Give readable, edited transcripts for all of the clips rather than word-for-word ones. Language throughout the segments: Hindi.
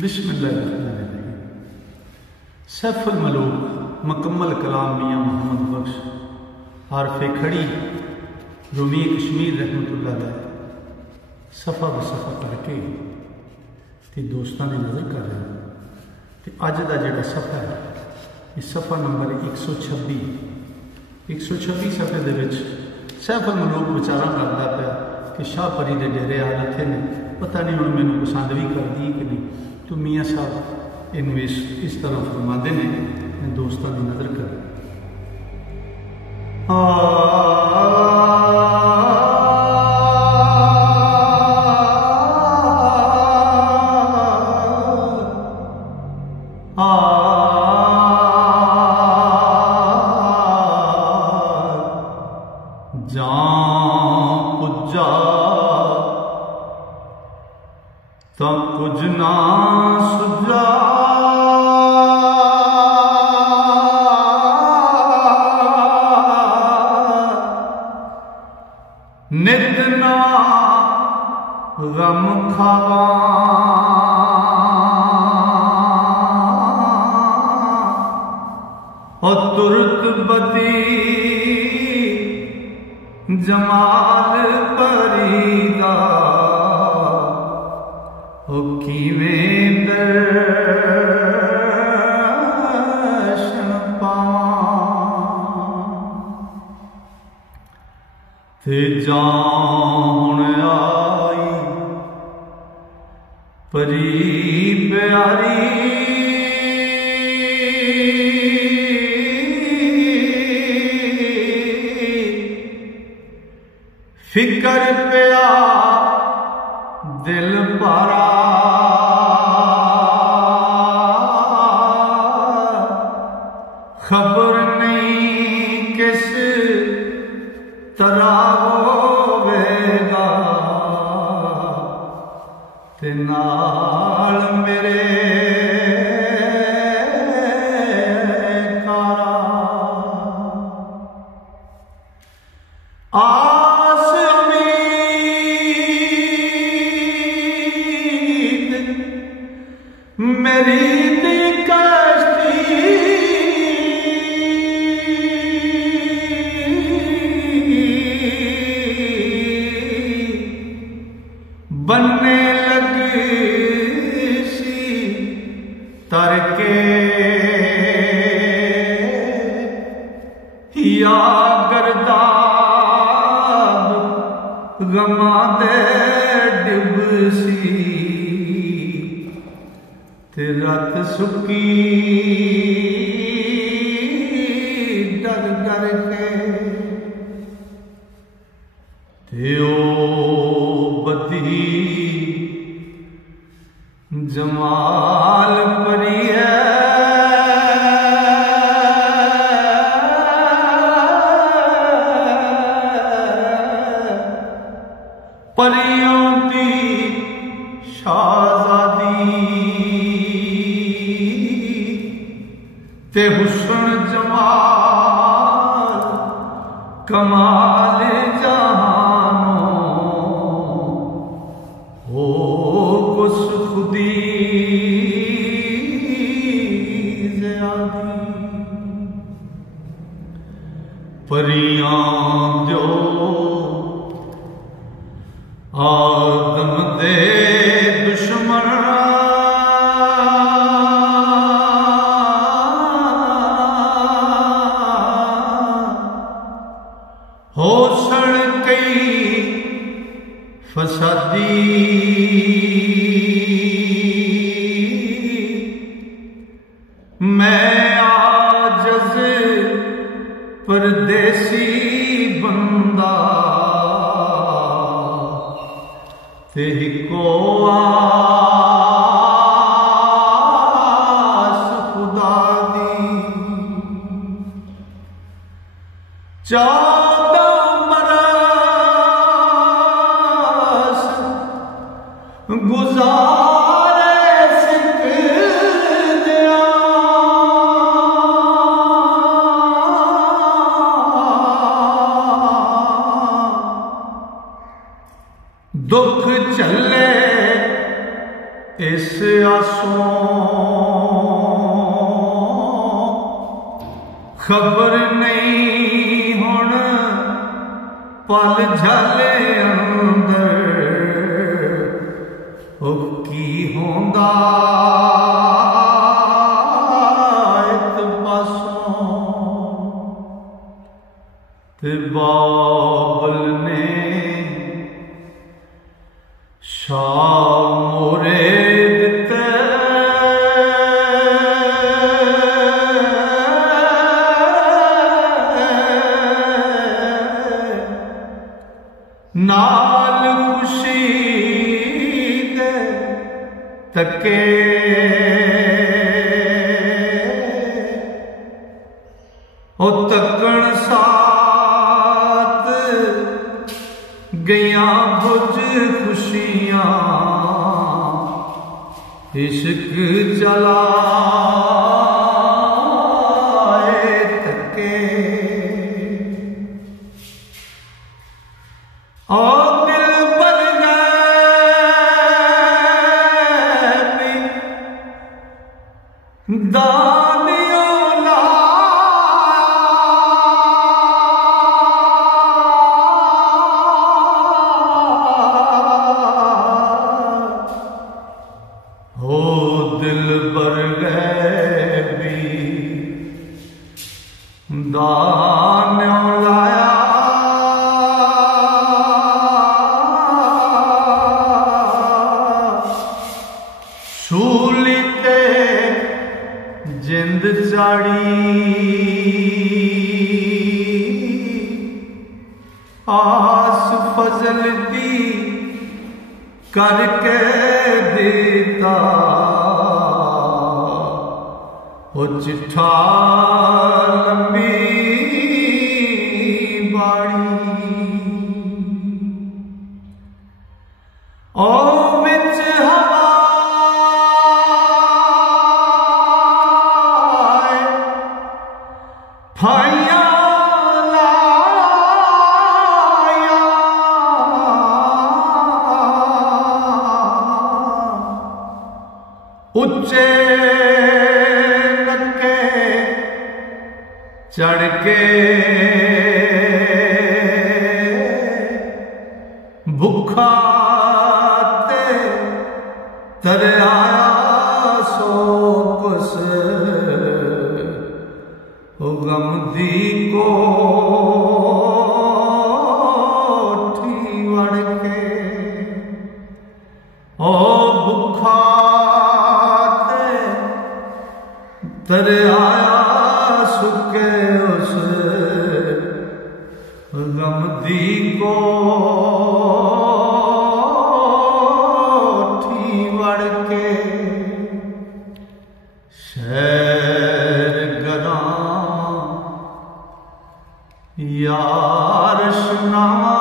बिस्मिल्लाहिर्रहमानिर्रहीम। सैफुल मलूक मुकम्मल कलाम मियाँ मोहम्मद बख्श हारफे खड़ी रूमी कश्मीर रहमतुल्लाह अलैह सफ़ा बसफ़ा करके ते दोस्तों की नज़र कर रहे हैं। तो अज का जोड़ा सफ़ा है इस सफ़ा नंबर 126 सफ़े दे विच सैफुल मलूक विचारा करता पाया कि शाह परी के डेरे आ रखे ने, पता नहीं हम मैंने पसंद भी कर दी कि नहीं। तो मियाँ साहब इन इस तरह फरमाते हैं, मैं दोस्तों की नज़र कर पुजा तो कुछ ना सुझा नित ना गम खावा और तुरत बती जमाल परीदा ओ किवें दर्शन पावां ते जान आई परी प्यारी फिकर पिया दिल पारा खबर नहीं किस तरह होवेगा ते नाल मेरे कारा मेरी दी कश्ती बनने लगी सी तरके या गर्दाब गमा दे डिबसी ते रत सुकी डर डर के ते ओ बदी जमाल परी है परियों की शाहज़ादी ते हुस्न जमाल कमाल जहानो हो कुछ खुदी ज़्यादी परियां जो आदम दे दुश्मन हो सड़ कई फसादी मैं आजज़ परदेसी बंदा ते को आस खुदा दी 14 बरस गुजारे सिख दिया दुख चले इस आसों खबर नहीं हुण पल झाले अंदर ओ की होंदा इत पासों ते बाबल ने शाह मोरे दिते नाल खुशी दे तके ओ तकण साथ गया बुझ खुशियां इश्क चला तके और दिल भर गए दानियों ला हो दिल भर गए भी दानियों लाया सूली ते जिंद चाड़ी आस फजल दी करके देता ओ चिट्ठा लंबी बाड़ी ओ विच हवाए फाइया लाया उच्चे नक्के चढ़ के भुखा ते तर आया सो कुस ओ गम दी कोठी वड़ के ओ भुखा ते तर आया सुके उस गम दी कोठी वड़ के शहर गदा यार सुनावा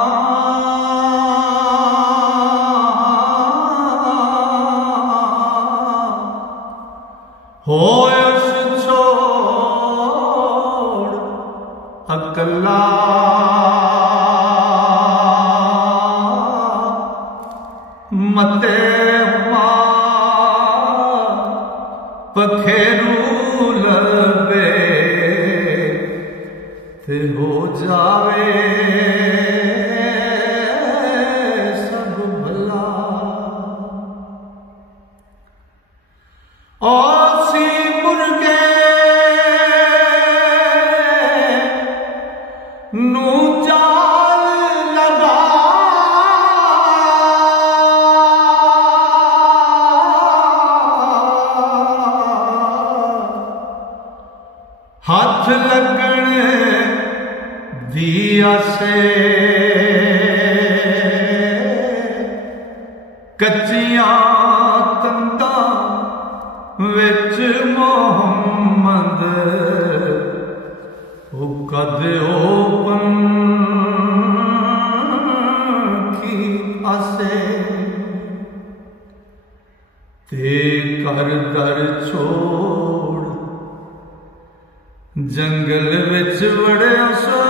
होए उस छोड़ अकला मते पखेरू लबे ते हो जावे सब भला औसी मुर्गे नू जाल लगा हाथ लगन दिया से कच्चियां कंधा विच मोहम्मद ओ कद ओपन की आसे ते कर दर छोड़ जंगल विच वड़िया सा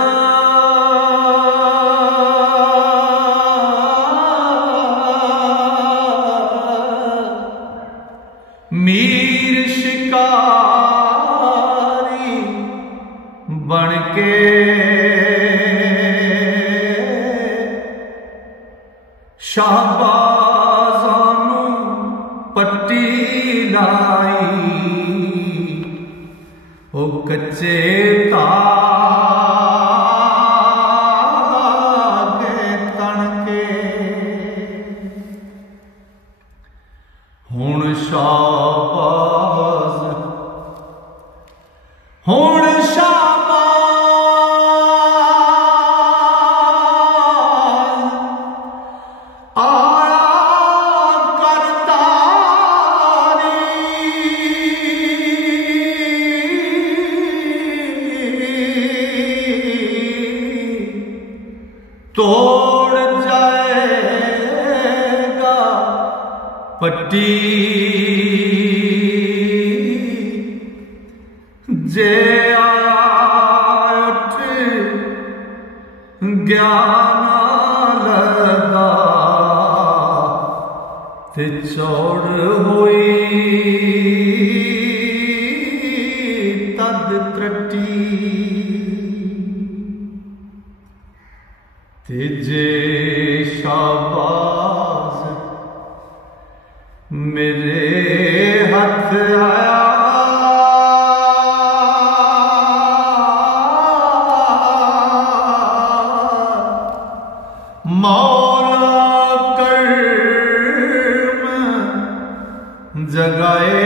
मीर शिकारी बन के शाहबाज़ानू पट्टी लाई ओ कच्चे तागे तणके हुण शाहबाज़ हुण तोड़ जाएगा पट्टी जे आठ ज्ञान लगा ते चौड़ हुई तद त्रटी तेजे शाहबाज़ मेरे हाथ आया मौला कर्म जगाए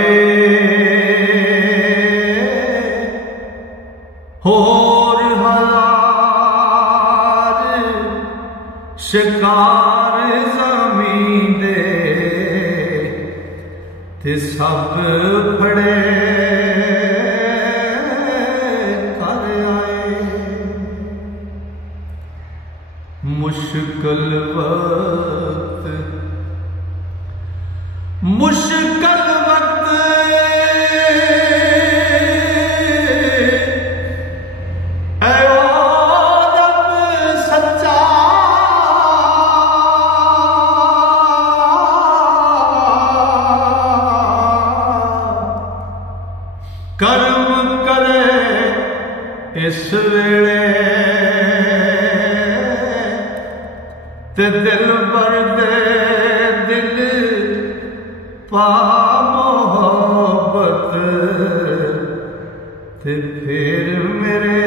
होर शिकार ज़मीन दे ते सब फड़े कर आए मुश्किल वक्त कर्म करे इस वेले ते दिल भर दे दिल पा मोहब्बत ते फिर मेरे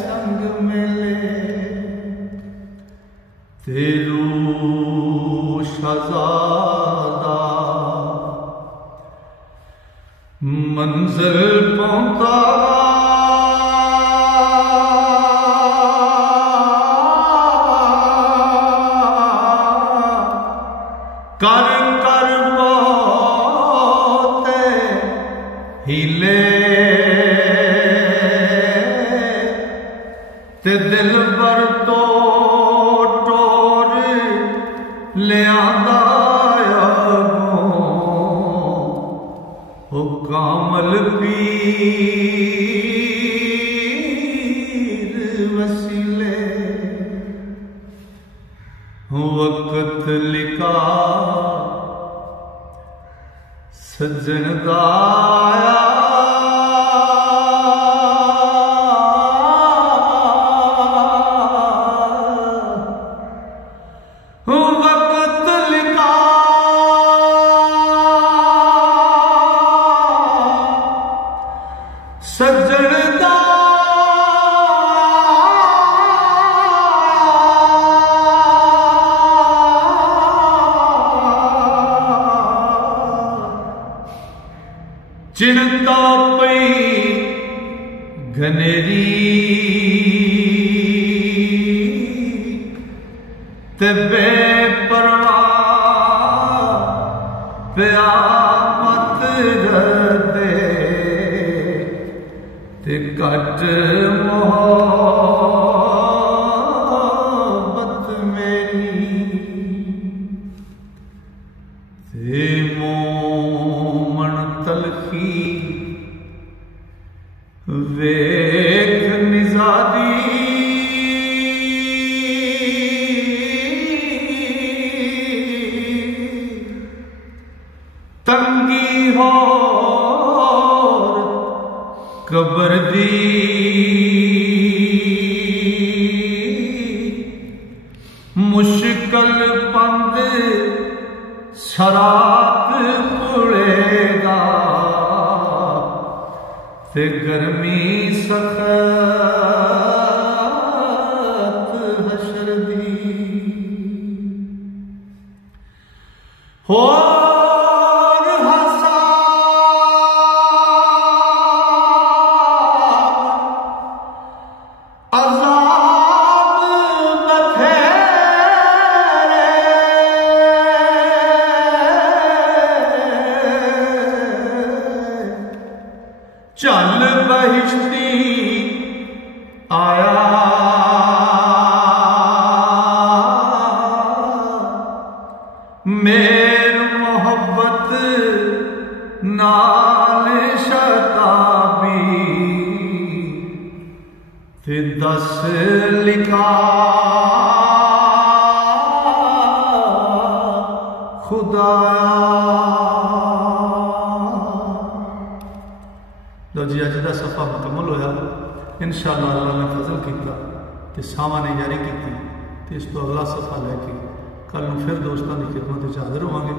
संग मिले तेरू शहज़ादा मंजिल पहुंचा कर कर पोते हिले ते दिल भर तो टोर ले आंदा कामल पीर वसीले वक्त लिखा सज्जन दाया सज्जन दा चिंता पई घनेरी ते बेपरवाह प्या मत दे ते कट मोहब्बत मेरी ते मोमन तलखी वेख निजादी होर कबर दी मुश्किल पंद शरात पुड़ेगा ते गर्मी सखत हशर दी होर हसाब अज़ाब बथेरे चल बहिश्ती आया मेर मोहब्बत नाल शताबी ते दस लिखा खुदाया। लो जी अज का सफ़ा मुकम्मल होया। इंशाअल्लाह अल्लाह ने फजल किया तो सावा ने जारी की तो इस तो अगला सफ़ा लैके कल फिर दोस्तों की खिदमत हाजिर होवांगे।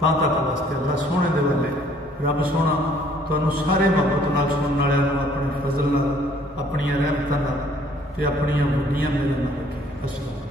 तां तक वास्ते अल्लाह सोने दे वाले रब सोना तुहानू सारे मुहब्बत नाल सुनने वालियां नूं अपने फजल नाल अपनी रहमतां नाल ते अपनियां वड्डियां मेहरां नाल रखे। अस्सलाम।